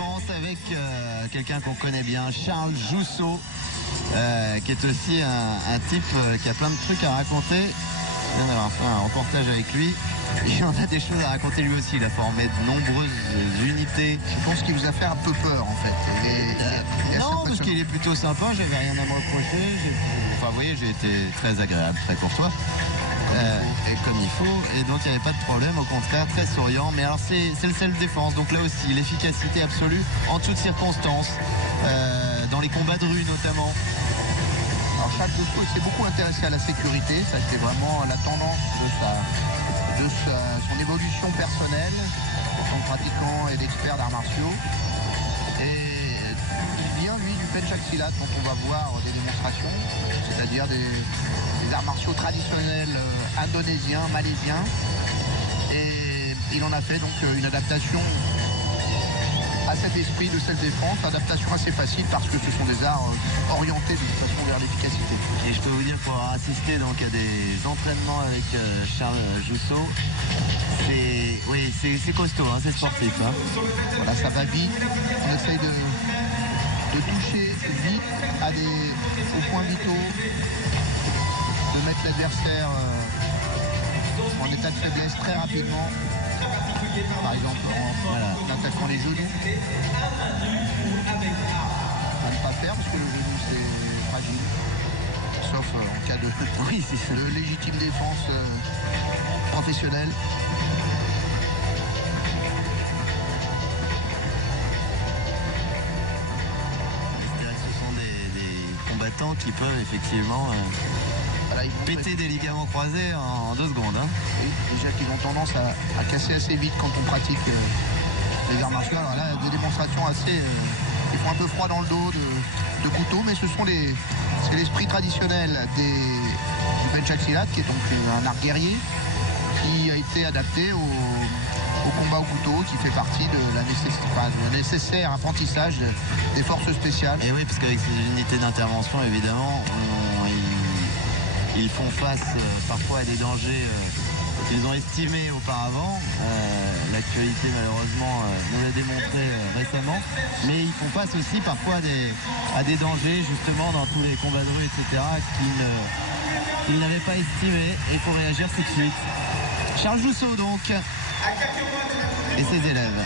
défense avec quelqu'un qu'on connaît bien, Charles Jousseau, qui est aussi un type qui a plein de trucs à raconter. On vient d'avoir fait un reportage avec lui. Il en a des choses à raconter lui aussi. Il a formé de nombreuses unités. Je pense qu'il vous a fait un peu peur en fait. Non, parce qu'il est plutôt sympa. J'avais rien à me reprocher. Enfin, vous voyez, j'ai été très agréable, très courtois. Et comme il faut, et donc il n'y avait pas de problème, au contraire, très souriant. Mais alors c'est le self-défense, donc là aussi l'efficacité absolue en toutes circonstances, dans les combats de rue notamment. Alors Charles Jousseau s'est beaucoup intéressé à la sécurité, ça a été vraiment la tendance de son évolution personnelle en tant que pratiquant et d'expert d'arts martiaux. Et il vient lui du Pencak Silat dont on va voir des démonstrations, c'est-à-dire des arts martiaux traditionnels indonésiens, malaisiens. Et il en a fait donc une adaptation à cet esprit de self-défense, adaptation assez facile parce que ce sont des arts orientés de toute façon vers l'efficacité. Et je peux vous dire, pour avoir assisté donc à des entraînements avec Charles Jousseau, c'est costaud, hein, c'est sportif. Hein. Voilà, ça va vite, on essaye de toucher vite aux points vitaux, de mettre l'adversaire en état de faiblesse très rapidement. Par exemple en attaquant les genoux. Pour ne pas faire parce que le genou c'est fragile. Sauf en cas de légitime défense professionnelle. Ce sont des combattants qui peuvent effectivement péter des ligaments croisés en 2 secondes. Hein. Oui, déjà qu'ils ont tendance à casser assez vite quand on pratique les arts martiaux. Alors là, des démonstrations assez... ils font un peu froid dans le dos de couteau, mais c'est l'esprit traditionnel du Pencak Silat, qui est donc un art guerrier, qui a été adapté au combat au couteau, qui fait partie de la nécessaire apprentissage des forces spéciales. Et oui, parce qu'avec ces unités d'intervention, évidemment, ils font face parfois à des dangers qu'ils ont estimés auparavant. L'actualité malheureusement nous l'a démontré récemment. Mais ils font face aussi parfois à des dangers justement dans tous les combats de rue, etc. qu'ils n'avaient pas estimés. Et il faut réagir tout de suite. Charles Jousseau donc et ses élèves.